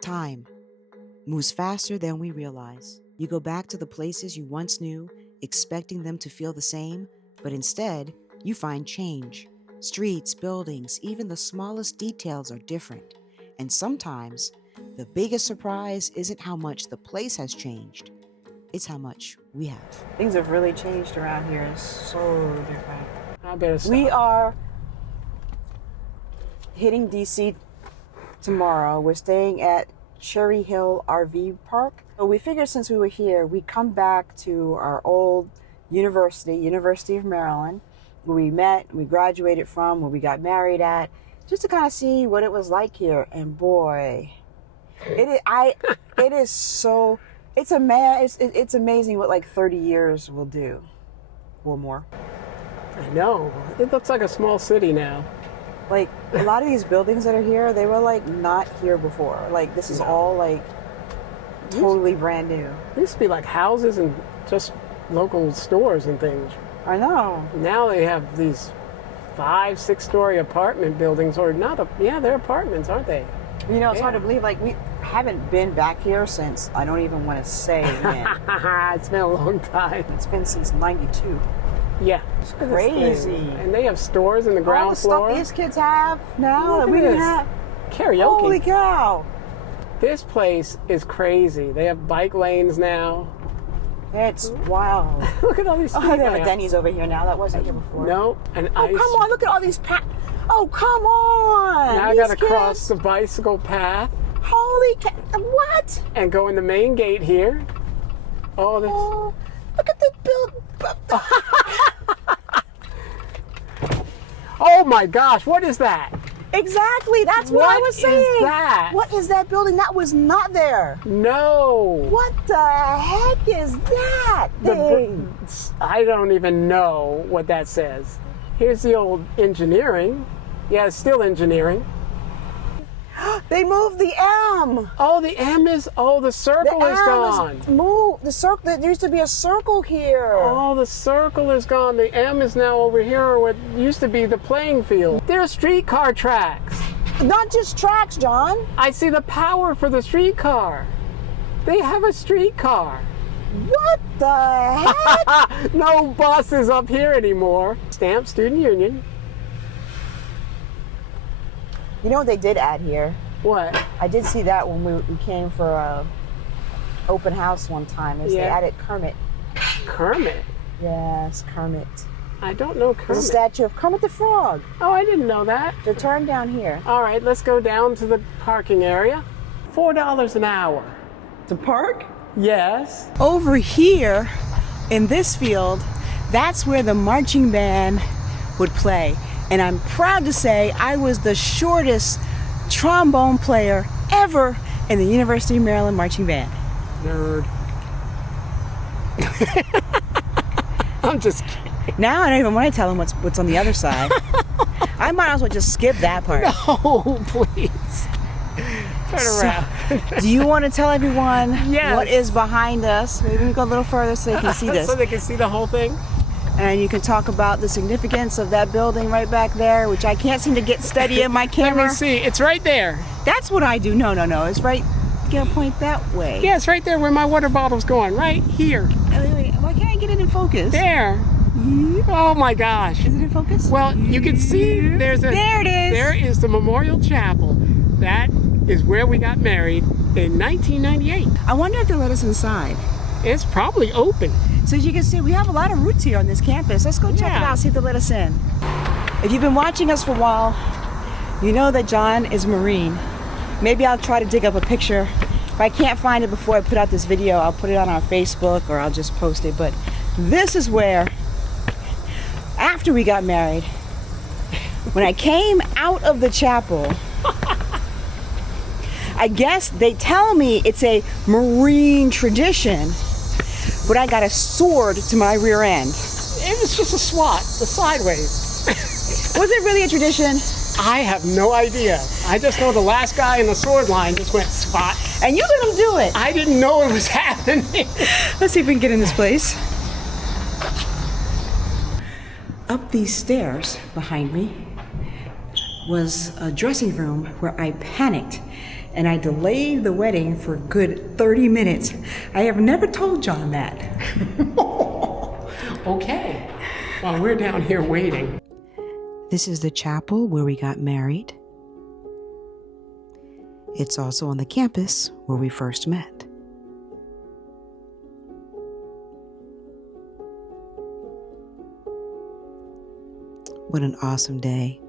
Time moves faster than we realize. You go back to the places you once knew, expecting them to feel the same, but instead, you find change. Streets, buildings, even the smallest details are different. And sometimes, the biggest surprise isn't how much the place has changed, it's how much we have. Things have really changed around here. It's so different. I better stop. We are hitting DC tomorrow. We're staying at Cherry Hill RV Park. So we figured since we were here, we'd come back to our old University of Maryland, where we met, we graduated from, where we got married at, just to kind of see what it was like here. And boy, it's amazing what like 30 years will do or more. I know. It looks like a small city now. Like a lot of these buildings that are here, they were like not here before. Like this is all like totally brand new. It used to be like houses and just local stores and things. I know. Now they have these 5-6-story apartment buildings, or not? They're apartments, aren't they? You know, it's hard to believe. Like we haven't been back here since I don't even want to say when. It's been a long time. It's been since '92. Yeah, it's crazy. And they have stores in the ground floor. All the stuff these kids have now that we didn't have. Karaoke. Holy cow! This place is crazy. They have bike lanes now. It's wild. Look at all these. Oh, they have a Denny's over here now. That wasn't here before. No, and come on! Look at all these Oh, come on! Now I gotta cross the bicycle path. Holy cow! What? And go in the main gate here. Oh, this. Oh, look at the build. Oh my gosh! What is that? Exactly. That's what I was saying. What is that? What is that building? That was not there. No. What the heck is that thing? I don't even know what that says. Here's the old engineering. Yeah, it's still engineering. They moved the M. Oh, the M is. Oh, the circle is gone. Moved. The circle. There used to be a circle here. Oh, the circle is gone. The M is now over here, what used to be the playing field. There are streetcar tracks. Not just tracks, John. I see the power for the streetcar. They have a streetcar. What the heck? No buses up here anymore. Stamp Student Union. You know what they did add here? What? I did see that when we came for a open house one time. They added Kermit. Kermit? Yes, Kermit. I don't know Kermit. There's a statue of Kermit the Frog. Oh, I didn't know that. So turn down here. All right, let's go down to the parking area. $4 an hour. To park? Yes. Over here in this field, that's where the marching band would play. And I'm proud to say I was the shortest trombone player ever in the University of Maryland Marching Band. Nerd. I'm just kidding. Now I don't even want to tell them what's on the other side. I might as well just skip that part. No, please. Turn around. Do you want to tell everyone Yes. what is behind us? Maybe we go a little further so they can see this. So they can see the whole thing? And you can talk about the significance of that building right back there, which I can't seem to get steady in my camera. Let me see. It's right there. That's what I do. No. It's right. You gotta point that way. Yeah, it's right there where my water bottle's going. Right here. Wait. Why can't I get it in focus? There. Oh my gosh. Is it in focus? Well, you can see there it is. There is the Memorial Chapel. That is where we got married in 1998. I wonder if they'll let us inside. It's probably open. So as you can see, we have a lot of roots here on this campus. Let's go check it out, see if they'll let us in. If you've been watching us for a while, you know that John is Marine. Maybe I'll try to dig up a picture. If I can't find it before I put out this video, I'll put it on our Facebook or I'll just post it. But this is where, after we got married, when I came out of the chapel, I guess they tell me it's a Marine tradition, but I got a sword to my rear end. It was just a swat, the sideways. Was it really a tradition? I have no idea. I just know the last guy in the sword line just went swat. And you let him do it. I didn't know it was happening. Let's see if we can get in this place. Up these stairs behind me was a dressing room where I panicked and I delayed the wedding for a good 30 minutes. I have never told John that. Okay. While we're down here waiting. This is the chapel where we got married. It's also on the campus where we first met. What an awesome day.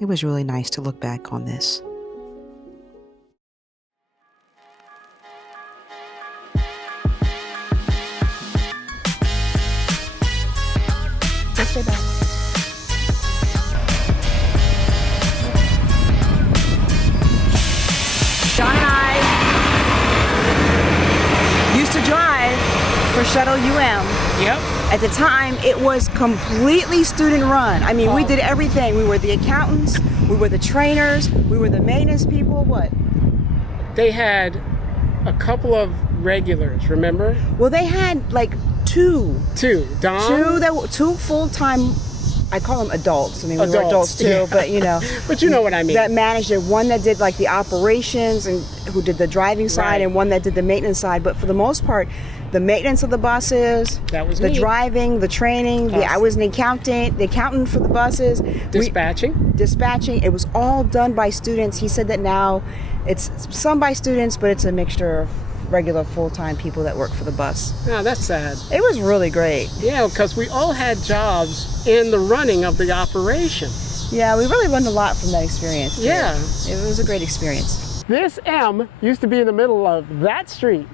It was really nice to look back on this. Let's stay back. John and I used to drive for Shuttle UM. Yep. At the time, it was completely student run. I mean, we did everything. We were the accountants, we were the trainers, we were the maintenance people, what? They had a couple of regulars, remember? Well, they had like two. Don? Two full-time, I call them adults. I mean, we were adults too, yeah. but you know. But you know what I mean. That managed it. One that did like the operations and who did the driving side, Right. and one that did the maintenance side. But for the most part, the maintenance of the buses, That was the me. driving, the training, I was an accountant, the accountant for the buses. Dispatching. Dispatching, it was all done by students. He said that now it's some by students, but it's a mixture of regular full-time people that work for the bus. Yeah, that's sad. It was really great. Yeah, because we all had jobs in the running of the operation. Yeah, we really learned a lot from that experience too. Yeah. It was a great experience. This M used to be in the middle of that street.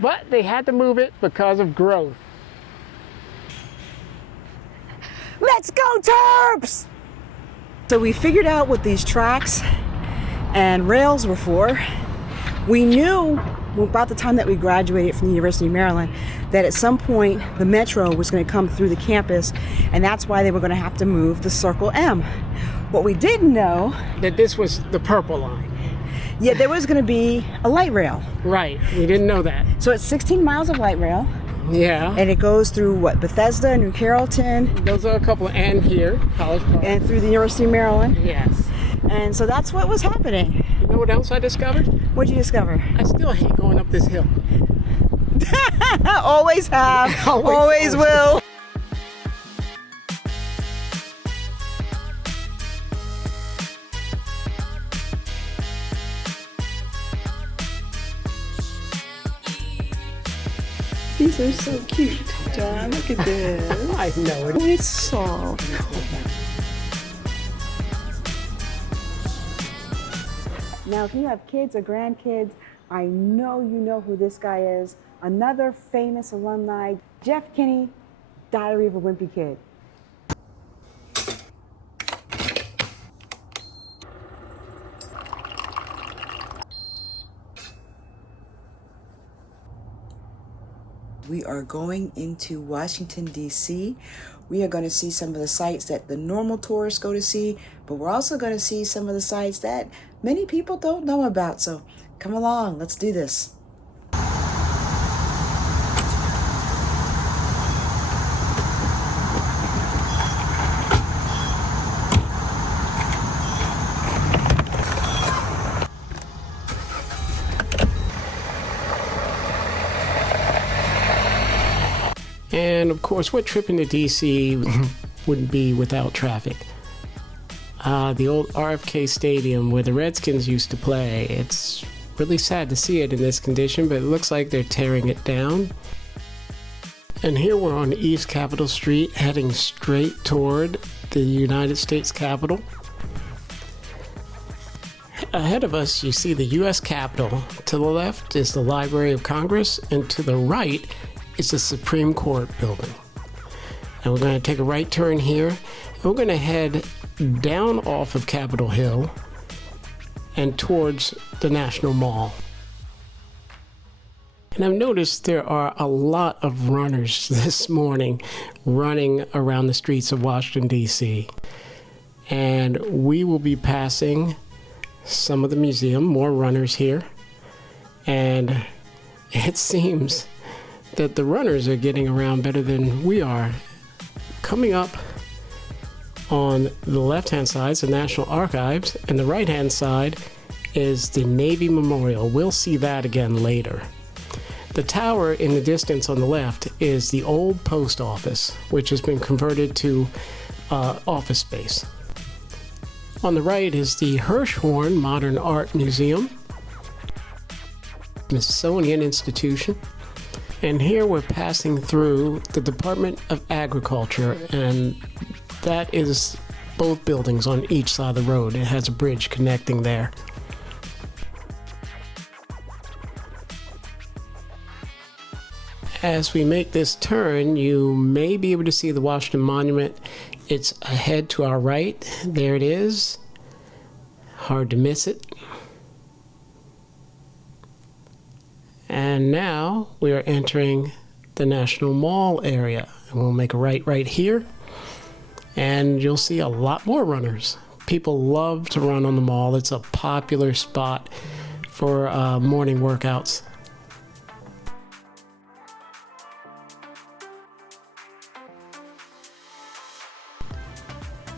But they had to move it because of growth. Let's go, Terps! So we figured out what these tracks and rails were for. We knew about the time that we graduated from the University of Maryland that at some point the metro was going to come through the campus, and that's why they were going to have to move the Circle M. What we didn't know, That this was the purple line. yeah, there was going to be a light rail. Right, we didn't know that. So it's 16 miles of light rail, Yeah. and it goes through what, Bethesda, New Carrollton, Those are a couple, and here, College Park. and through the University of Maryland. Yes. And so that's what was happening. You know what else I discovered? What'd you discover? I still hate going up this hill. Always have, Always always will. These are so cute, John. Look at this. I know it. It's soft. Now, if you have kids or grandkids, I know you know who this guy is. Another famous alumni, Jeff Kinney, Diary of a Wimpy Kid. We are going into Washington, D.C. We are going to see some of the sites that the normal tourists go to see, but we're also going to see some of the sites that many people don't know about. So come along, let's do this. And of course, what trip into DC wouldn't be without traffic? The old RFK Stadium where the Redskins used to play. It's really sad to see it in this condition, but it looks like they're tearing it down. And here we're on East Capitol Street, heading straight toward the United States Capitol. Ahead of us, you see the U.S. Capitol. To the left is the Library of Congress, and to the right is the Supreme Court building. And we're going to take a right turn here, and we're going to head down off of Capitol Hill and towards the National Mall. And I've noticed there are a lot of runners this morning running around the streets of Washington, D.C. And we will be passing some of the museum, more runners here. And it seems that the runners are getting around better than we are. Coming up On the left-hand side is the National Archives, and the right-hand side is the Navy Memorial. We'll see that again later. The tower in the distance on the left is the old post office, which has been converted to office space. On the right is the Hirshhorn Modern Art Museum, Smithsonian Institution, and here we're passing through the Department of Agriculture, and that is both buildings on each side of the road. It has a bridge connecting there. As we make this turn, you may be able to see the Washington Monument. It's ahead to our right. There it is. Hard to miss it. And now we are entering the National Mall area. And we'll make a right here. And you'll see a lot more runners. People love to run on the mall. It's a popular spot for morning workouts.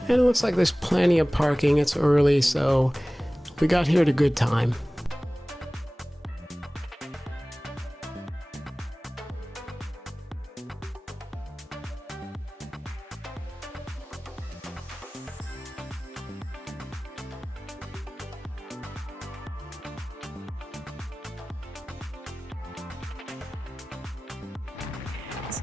And it looks like there's plenty of parking. It's early, so we got here at a good time.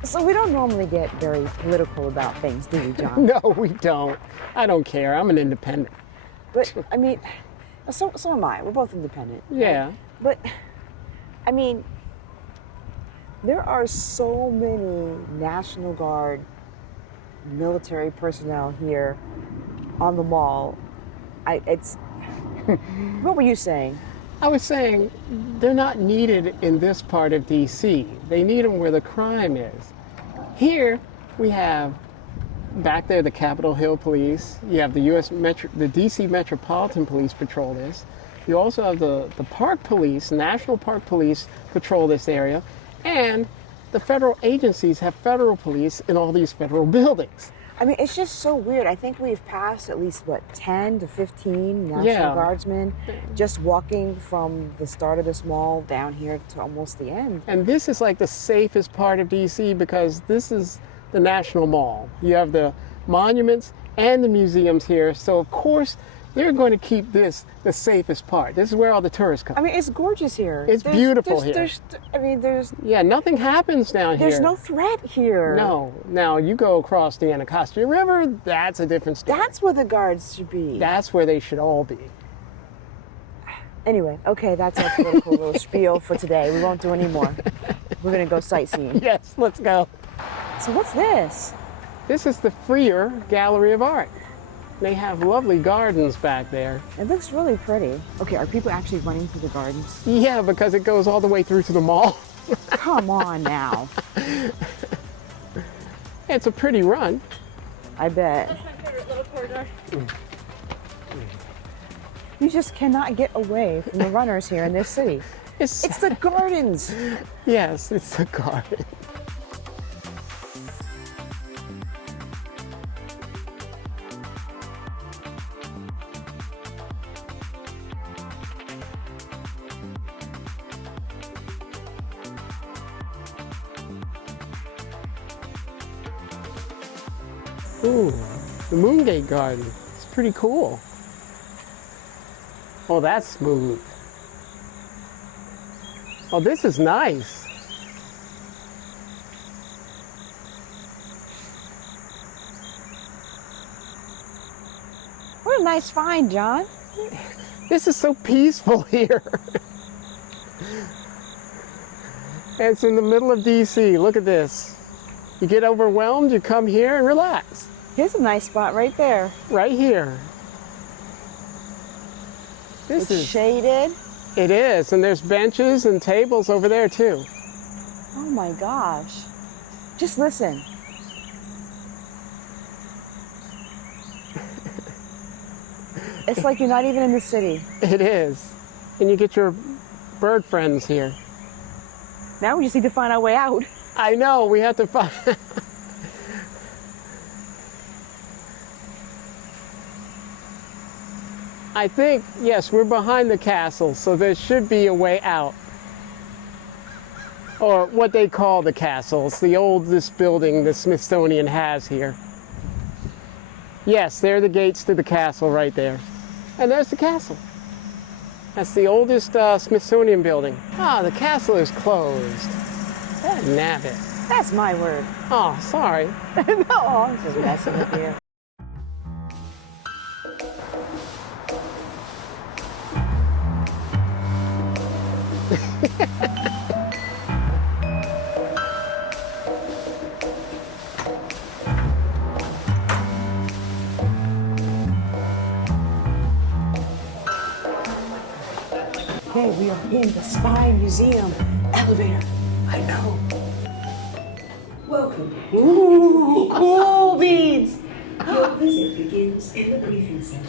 So we don't normally get very political about things, do we, John? No, we don't. I don't care. I'm an independent. But, I mean, so am I. We're both independent. Yeah. But, I mean, there are so many National Guard military personnel here on the mall. What were you saying? I was saying they're not needed in this part of D.C. They need them where the crime is. Here we have back there the Capitol Hill Police. You have the D.C. Metropolitan Police patrol this. You also have the Park Police, National Park Police patrol this area, and the federal agencies have federal police in all these federal buildings. I mean, it's just so weird. I think we've passed at least, 10 to 15 National Guardsmen just walking from the start of this mall down here to almost the end. And this is like the safest part of D.C. because this is the National Mall. You have the monuments and the museums here, so of course they're going to keep this the safest part. This is where all the tourists come. I mean, it's gorgeous here. It's beautiful here. Yeah, nothing happens down here. There's no threat here. No. Now, you go across the Anacostia River, that's a different story. That's where the guards should be. That's where they should all be. Anyway, okay, that's our political little spiel for today. We won't do any more. We're going to go sightseeing. Yes, let's go. So what's this? This is the Freer Gallery of Art. They have lovely gardens back there. It looks really pretty. Okay, are people actually running through the gardens? Yeah, because it goes all the way through to the mall. Come on now. It's a pretty run. I bet. That's my favorite little corridor. You just cannot get away from the runners here in this city. It's the gardens. Yes, it's the garden. Ooh, the Moongate Garden. It's pretty cool. Oh, that's smooth. Oh, this is nice. What a nice find, John. This is so peaceful here. It's in the middle of DC. Look at this. You get overwhelmed, you come here and relax. Here's a nice spot right there. Right here. This It's shaded. It is, and there's benches and tables over there too. Oh my gosh. Just listen. It's like you're not even in the city. It is. And you get your bird friends here. Now we just need to find our way out. I know, we have to find... I think, yes, we're behind the castle, so there should be a way out. Or what they call the castle. It's the oldest building the Smithsonian has here. Yes, there are the gates to the castle right there. And there's the castle. That's the oldest Smithsonian building. Ah, the castle is closed. Nabbit. That's my word. Oh, sorry. No, I'm just messing with you. Okay, we are in the Spy Museum elevator. I know. Welcome. Ooh, cool beads. Your visit begins in the briefing center.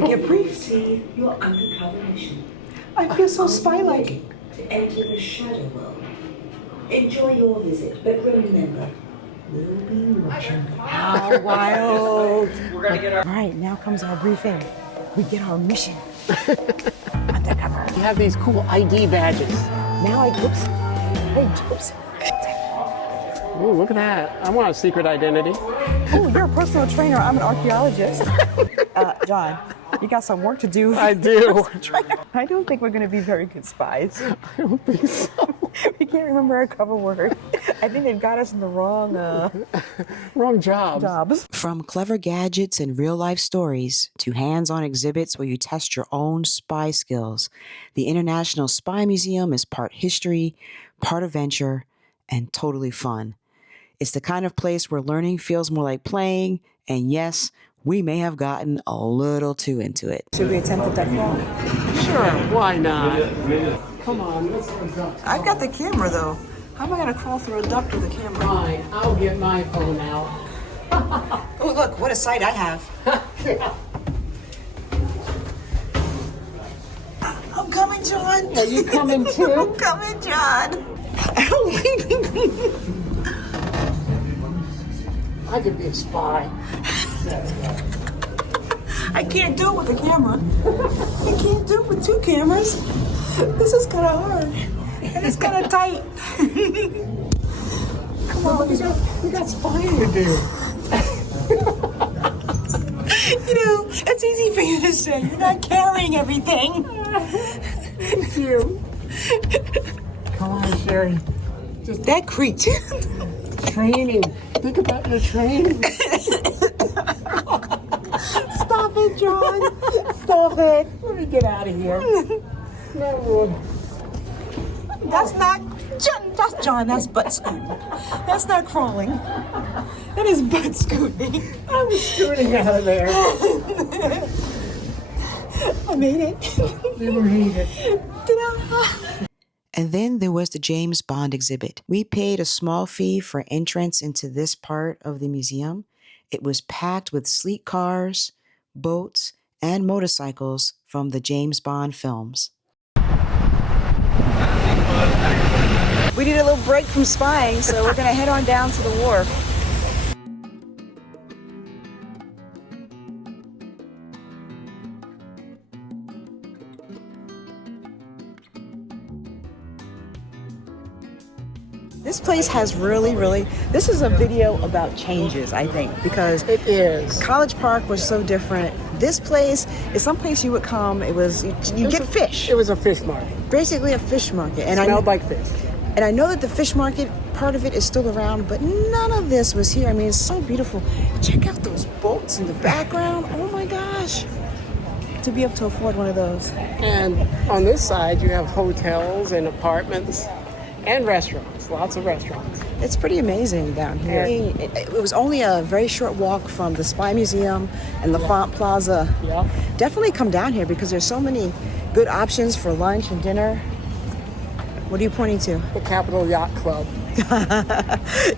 You get briefed. Receive your undercover mission. I feel so spy-like. To enter the shadow world. Enjoy your visit, but remember, we'll be watching. How wild. All right, now comes our briefing. We get our mission. Undercover. You have these cool ID badges. Now oops. Ooh, look at that. I want a secret identity. Oh, you're a personal trainer. I'm an archaeologist. John, you got some work to do. I do. I don't think we're going to be very good spies. I don't think so. We can't remember our cover word. I think they've got us in the wrong Wrong jobs. jobs. From clever gadgets and real life stories to hands on exhibits where you test your own spy skills, the International Spy Museum is part history, part adventure, and totally fun. It's the kind of place where learning feels more like playing, and yes, we may have gotten a little too into it. Should we attempt that crawl? Sure, why not? Come on, let's go. I've got the camera though. How am I going to crawl through a duct with a camera? Fine, I'll get my phone out. Oh, look, what a sight I have. I'm coming, John. Are you coming too? I'm coming, John. I could be a spy. I can't do it with a camera. I can't do it with two cameras. This is kind of hard. And it's kind of tight. Come on, We got spying to do. you know, it's easy for you to say. You're not carrying everything. Thank you. Come on, Sherry. That creaked. Training. Think about your training. Stop it, John. Stop it. Let me get out of here. No. That's not John. That's butt scooting. That's not crawling. That is butt scooting. I was scooting out of there. I made it. You made it. Ta-da. And then there was the James Bond exhibit. We paid a small fee for entrance into this part of the museum. It was packed with sleek cars, boats, and motorcycles from the James Bond films. We need a little break from spying, so we're going to head on down to the wharf. This place has really, this is a video about changes, I think, because It is. College Park was so different. This place is some place you would come, you get fish. It was a fish market. Basically a fish market. And Smelled like fish. And I know that the fish market, part of it is still around, but none of this was here. I mean, it's so beautiful. Check out those boats in the background. Oh my gosh. To be able to afford one of those. And on this side, you have hotels and apartments and restaurants. Lots of restaurants. It's pretty amazing down here. It was only a very short walk from the Spy Museum and L'Enfant Plaza. Yeah. Definitely come down here because there's so many good options for lunch and dinner. What are you pointing to? The Capital Yacht Club.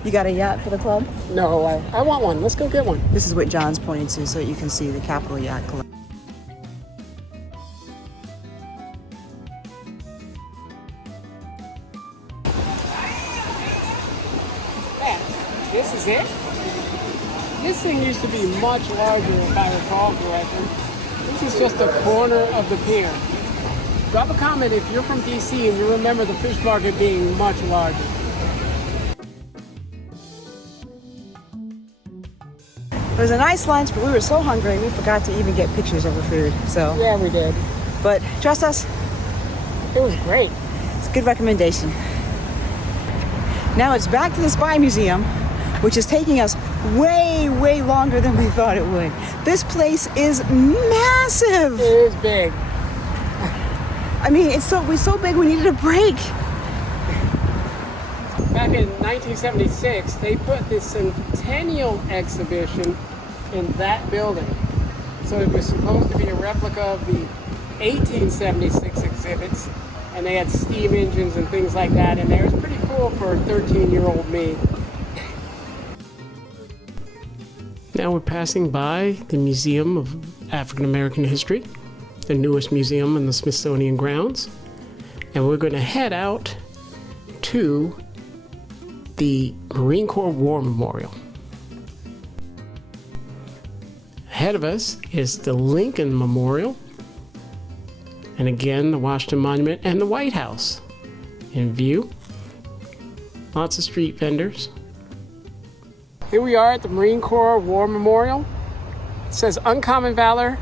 You got a yacht for the club? No, I want one. Let's go get one. This is what John's pointing to so you can see the Capital Yacht Club. This is it? This thing used to be much larger, if I recall correctly. This is just a corner of the pier. Drop a comment if you're from DC and you remember the fish market being much larger. It was a nice lunch, but we were so hungry we forgot to even get pictures of the food. So, Yeah, we did. but trust us, It was great. it's a good recommendation. Now it's back to the Spy Museum, which is taking us way, way longer than we thought it would. This place is massive. It is big. I mean, it's so big we needed a break. Back in 1976, they put this centennial exhibition in that building. So it was supposed to be a replica of the 1876 exhibits, and they had steam engines and things like that in there. It was pretty cool for a 13-year-old me. Now we're passing by the Museum of African American History, the newest museum in the Smithsonian grounds, and we're going to head out to the Marine Corps War Memorial. Ahead of us is the Lincoln Memorial, and again the Washington Monument and the White House in view. Lots of street vendors. Here we are at the Marine Corps War Memorial. It says uncommon valor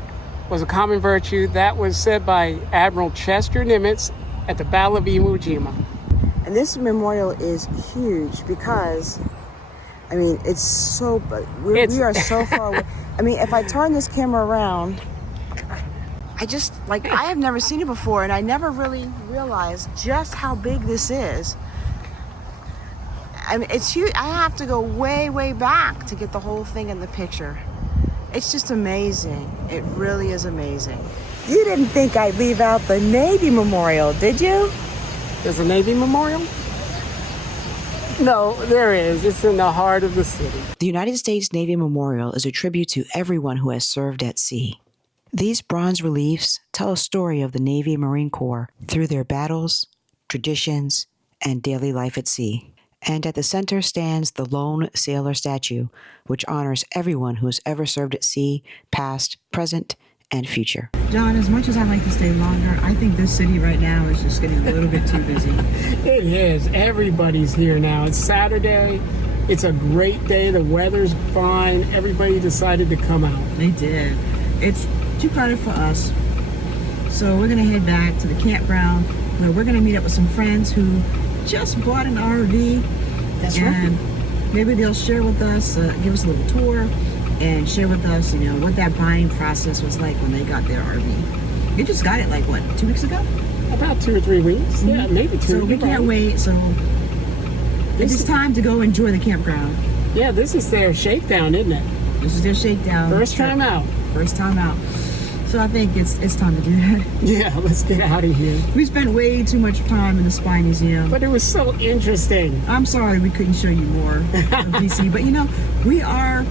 was a common virtue. That was said by Admiral Chester Nimitz at the Battle of Iwo Jima. And this memorial is huge because, I mean, it's so, we are so far away. I mean, if I turn this camera around, I just, like, I have never seen it before, and I never really realized just how big this is. I mean, it's huge. I have to go way, way back to get the whole thing in the picture. It's just amazing. It really is amazing. You didn't think I'd leave out the Navy Memorial, did you? There's a Navy Memorial? No, there is. It's in the heart of the city. The United States Navy Memorial is a tribute to everyone who has served at sea. These bronze reliefs tell a story of the Navy and Marine Corps through their battles, traditions, and daily life at sea. And at the center stands the Lone Sailor statue, which honors everyone who has ever served at sea, past, present, and future. John, as much as I'd like to stay longer, I think this city right now is just getting a little bit too busy. It is. Everybody's here now. It's Saturday. It's a great day. The weather's fine. Everybody decided to come out. They did. It's too crowded for us. So we're going to head back to the campground where we're going to meet up with some friends who just bought an RV. That's and maybe they'll share with us, give us a little tour, and share with us, you know, what that buying process was like when they got their RV. They just got it, like, what, 2 weeks ago? About 2 or 3 weeks. Mm-hmm. Yeah, maybe 2. So we can't wait. So it's time to go enjoy the campground. Yeah, this is their shakedown, isn't it? This is their shakedown. First time out. First time out. So I think it's time to do that. Yeah, let's get out of here. We spent way too much time in the Spy Museum. But it was so interesting. I'm sorry we couldn't show you more of DC. But, you know, we are,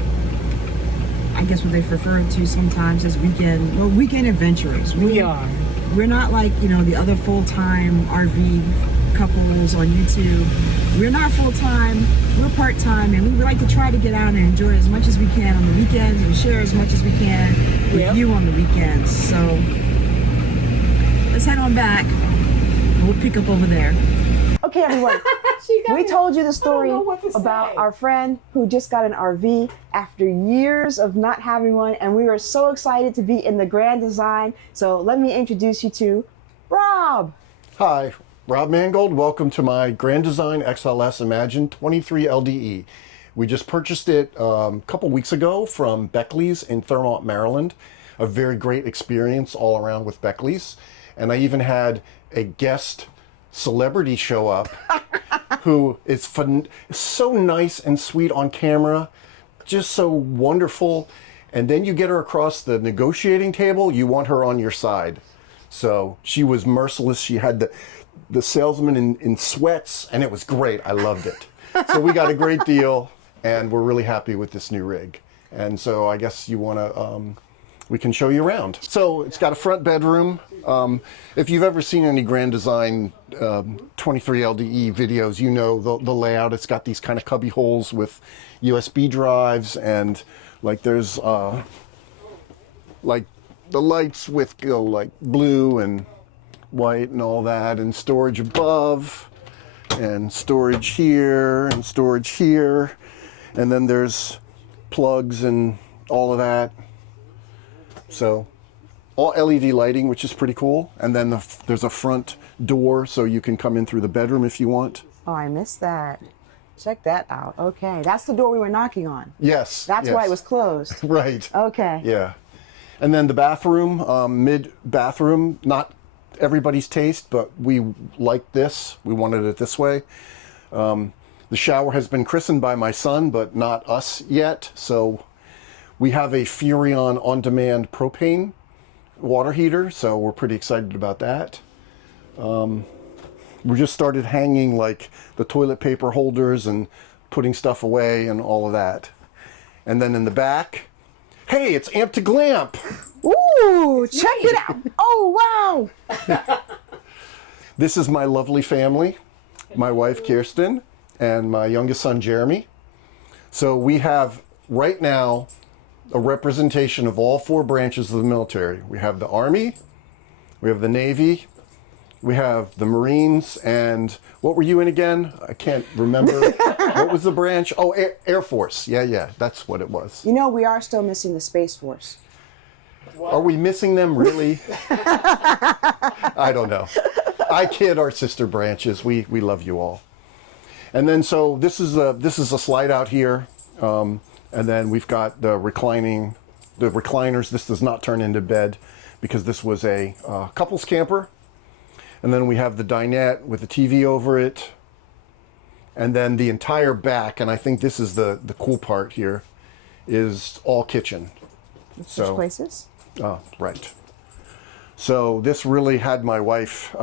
I guess what they refer to sometimes as weekend adventurers. We are. We're not like, you know, the other full-time RV couples on YouTube. We're not full-time, we're part-time, and we would like to try to get out and enjoy as much as we can on the weekends and share as much as we can with you on the weekends. So let's head on back. We'll pick up over there. Okay, everyone. We told you the story about our friend who just got an RV after years of not having one, and we were so excited to be in the Grand Design. So let me introduce you to Rob. Hi, Rob Mangold. Welcome to my Grand Design XLS Imagine 23 LDE. We just purchased it a couple weeks ago from Beckley's in Thurmont, Maryland. A very great experience all around with Beckley's. And I even had a guest celebrity show up who is so nice and sweet on camera, just so wonderful. And then you get her across the negotiating table, you want her on your side. So she was merciless. She had the salesman in sweats, and it was great. I loved it. So we got a great deal, and we're really happy with this new rig. And so I guess you want to, we can show you around. So it's got a front bedroom. If you've ever seen any Grand Design 23 LDE videos, you know the layout. It's got these kind of cubby holes with USB drives, and like there's like the lights with go like blue and white and all that, and storage above, and storage here, and storage here, and then there's plugs and all of that. So all LED lighting, which is pretty cool. And then there's a front door, so you can come in through the bedroom if you want. Oh, I missed that. Check that out. Okay, that's the door we were knocking on. Yes. That's yes. why it was closed. Right. Okay. Yeah. And then the bathroom, mid bathroom, not everybody's taste, but we like this. We wanted it this way. The shower has been christened by my son, but not us yet. So we have a Furrion on-demand propane water heater, so we're pretty excited about that. We just started hanging like the toilet paper holders and putting stuff away and all of that. And then in the back, hey, it's Amp to Glamp. Ooh, check it out. Oh, wow. This is my lovely family, my wife Kirsten and my youngest son Jeremy. So we have right now a representation of all 4 branches of the military. We have the Army, we have the Navy, we have the Marines, and what were you in again? I can't remember. What was the branch? Oh, Air Force. Yeah, that's what it was. You know, we are still missing the Space Force. Are we missing them, really? I don't know. I kid our sister branches. We love you all. And then so this is a slide out here, and then we've got the recliners. This does not turn into bed because this was a couples camper. And then we have the dinette with the TV over it, and then the entire back. And I think this is the cool part here, is all kitchen. Switch places. Oh, right. So this really had my wife,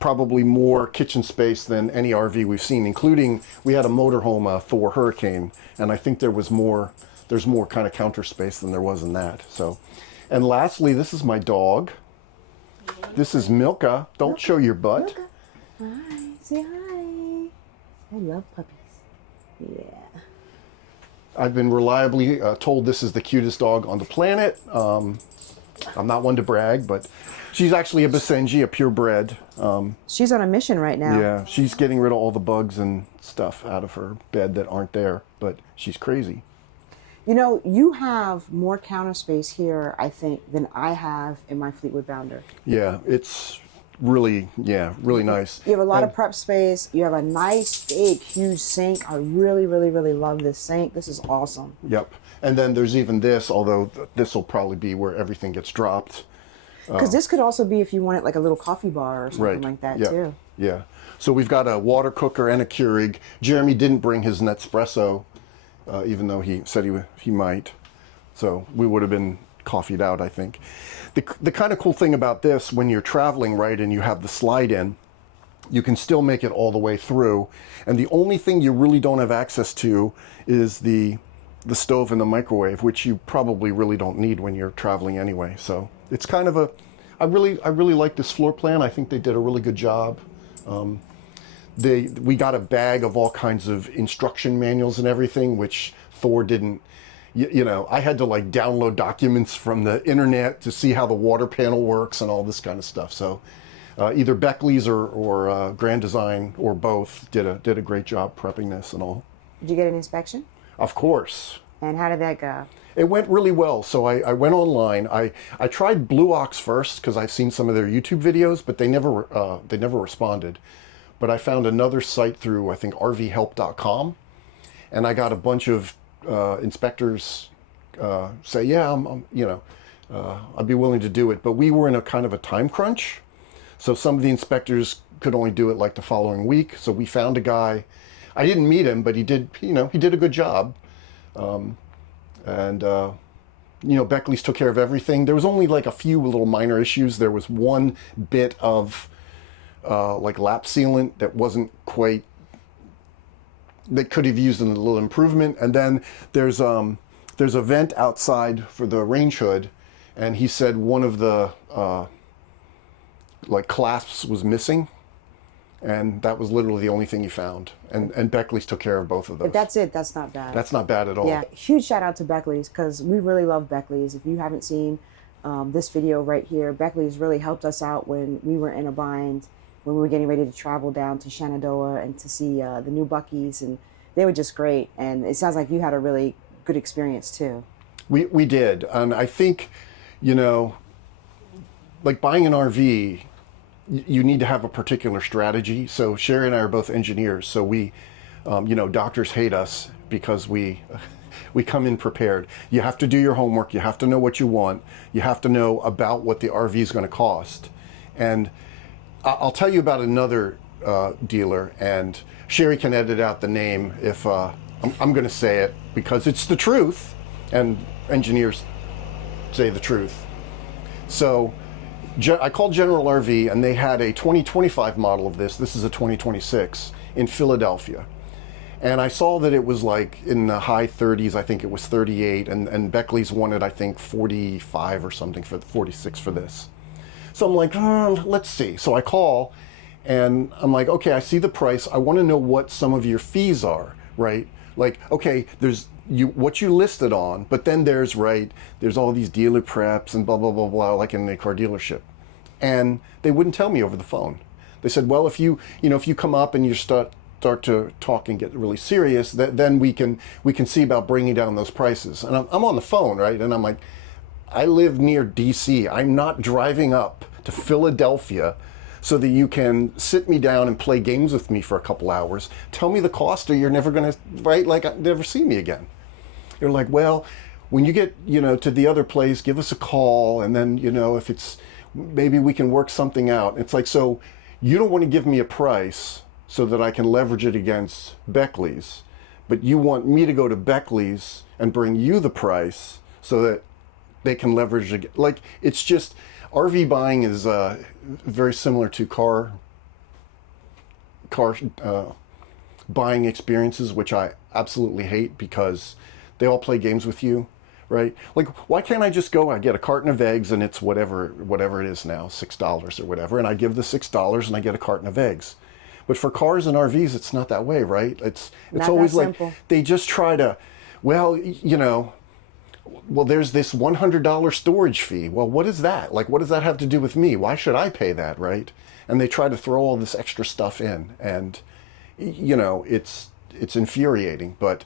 probably more kitchen space than any RV we've seen, including we had a motorhome, a Thor Hurricane, and I think there's more kind of counter space than there was in that. So, and lastly, this is my dog. This is Milka. Don't show your butt. Milka. Hi, say hi. I love puppies. Yeah. I've been reliably told this is the cutest dog on the planet. I'm not one to brag, but she's actually a Basenji, a purebred. She's on a mission right now. Yeah, she's getting rid of all the bugs and stuff out of her bed that aren't there, but she's crazy. You know, you have more counter space here, I think, than I have in my Fleetwood Bounder. Yeah, it's really nice. You have a lot of prep space. You have a nice, big, huge sink. I really, really, really love this sink. This is awesome. Yep. And then there's even this, although this will probably be where everything gets dropped. Because this could also be if you wanted like a little coffee bar or something like that too. Yeah. So we've got a water cooker and a Keurig. Jeremy didn't bring his Nespresso, even though he said he might. So we would have been coffeeed out, I think. The kind of cool thing about this, when you're traveling, right, and you have the slide in, you can still make it all the way through. And the only thing you really don't have access to is the stove and the microwave, which you probably really don't need when you're traveling anyway. So it's kind of I really like this floor plan. I think they did a really good job. We got a bag of all kinds of instruction manuals and everything, which Thor didn't. I had to like download documents from the internet to see how the water panel works and all this kind of stuff. So either Beckley's or Grand Design or both did a great job prepping this and all. Did you get an inspection? Of course. And how did that go? It went really well. So I went online. I tried Blue Ox first because I've seen some of their YouTube videos, but they never responded. But I found another site through, I think, rvhelp.com, and I got a bunch of inspectors say, yeah, I'd be willing to do it. But we were in a kind of a time crunch. So some of the inspectors could only do it like the following week. So we found a guy. I didn't meet him, but he did a good job. Beckley's took care of everything. There was only like a few little minor issues. There was one bit of like lap sealant that wasn't quite, that could have used a little improvement. And then there's a vent outside for the range hood, and he said one of the like clasps was missing. And that was literally the only thing you found. And Beckley's took care of both of those. If that's it, that's not bad. That's not bad at all. Yeah, huge shout out to Beckley's because we really love Beckley's. If you haven't seen this video right here, Beckley's really helped us out when we were in a bind, when we were getting ready to travel down to Shenandoah and to see the new Buc-ee's, and they were just great. And it sounds like you had a really good experience too. We did. And I think, you know, like buying an RV, you need to have a particular strategy. So Sherry and I are both engineers, so we, you know, doctors hate us because we come in prepared. You have to do your homework. You have to know what you want. You have to know about what the RV is going to cost. And I'll tell you about another dealer, and Sherry can edit out the name if I'm going to say it because it's the truth, and engineers say the truth. So I called General RV, and they had a 2025 model of this. This is a 2026 in Philadelphia. And I saw that it was like in the high 30s, I think it was 38, and Beckley's wanted, I think, 45 or something, for 46 for this. So I'm like, let's see. So I call, and I'm like, okay, I see the price. I want to know what some of your fees are, right? Like, okay, there's what you listed on, but then there's all these dealer preps and blah, blah, blah, blah, like in the car dealership. And they wouldn't tell me over the phone. They said, well, if you come up and you start to talk and get really serious, then we can see about bringing down those prices. And I'm on the phone, right? And I'm like, I live near DC. I'm not driving up to Philadelphia so that you can sit me down and play games with me for a couple hours. Tell me the cost or you're never gonna, right? Like, never see me again. You're like, well, when you get, to the other place, give us a call. And then, if it's, maybe we can work something out. It's like, so you don't want to give me a price so that I can leverage it against Beckley's, but you want me to go to Beckley's and bring you the price so that they can leverage it. Like, it's just, RV buying is very similar to car buying experiences, which I absolutely hate because they all play games with you, right? Like, why can't I just go, I get a carton of eggs and it's whatever it is now, $6 or whatever, and I give the $6 and I get a carton of eggs. But for cars and RVs, it's not that way, right? It's always like, they just try to, well, there's this $100 storage fee. Well, what is that? Like, what does that have to do with me? Why should I pay that, right? And they try to throw all this extra stuff in. And, it's infuriating. But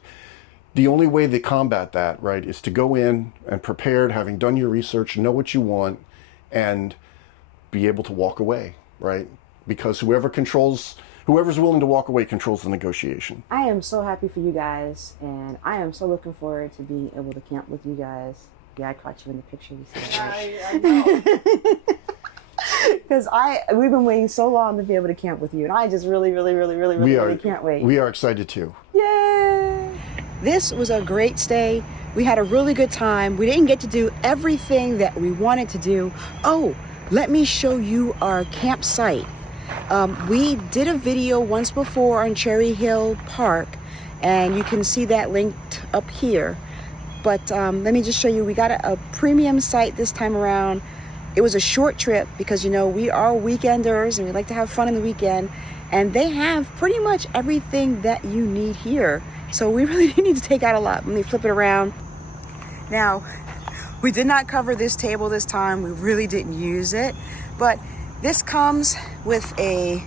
the only way they combat that, right, is to go in and prepared, having done your research, know what you want, and be able to walk away, right? Because whoever's willing to walk away controls the negotiation. I am so happy for you guys, and I am so looking forward to being able to camp with you guys. Yeah, I caught you in the picture. You said that, right? I know. Because we've been waiting so long to be able to camp with you, and I just really can't wait. We are excited too. Yay! This was a great stay. We had a really good time. We didn't get to do everything that we wanted to do. Oh, let me show you our campsite. We did a video once before on Cherry Hill Park, and you can see that linked up here. But let me just show you, we got a premium site this time around. It was a short trip because, we are weekenders and we like to have fun in the weekend. And they have pretty much everything that you need here. So we really didn't need to take out a lot. Let me flip it around. Now, we did not cover this table this time. We really didn't use it. But this comes with a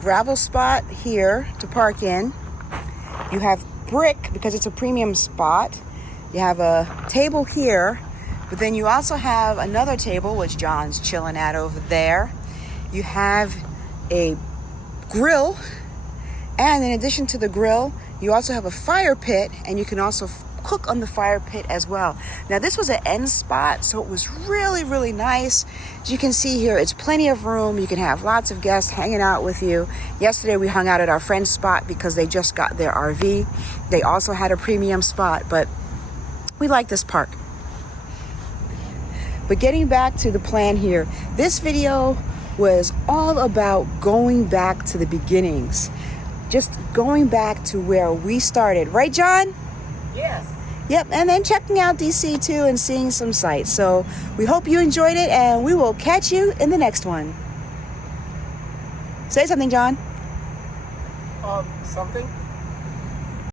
gravel spot here to park in. You have brick because it's a premium spot. You have a table here, but then you also have another table, which John's chilling at over there. You have a grill, and in addition to the grill, you also have a fire pit, and you can also cook on the fire pit as well. Now, this was an end spot, so it was really nice. As you can see here, it's plenty of room. You can have lots of guests hanging out with you. Yesterday we hung out at our friend's spot because they just got their RV. They also had a premium spot, but we like this park. But getting back to the plan here, this video was all about going back to the beginnings, just going back to where we started, right, John? Yes. Yep, and then checking out DC too and seeing some sights. So we hope you enjoyed it, and we will catch you in the next one. Say something, John. Something?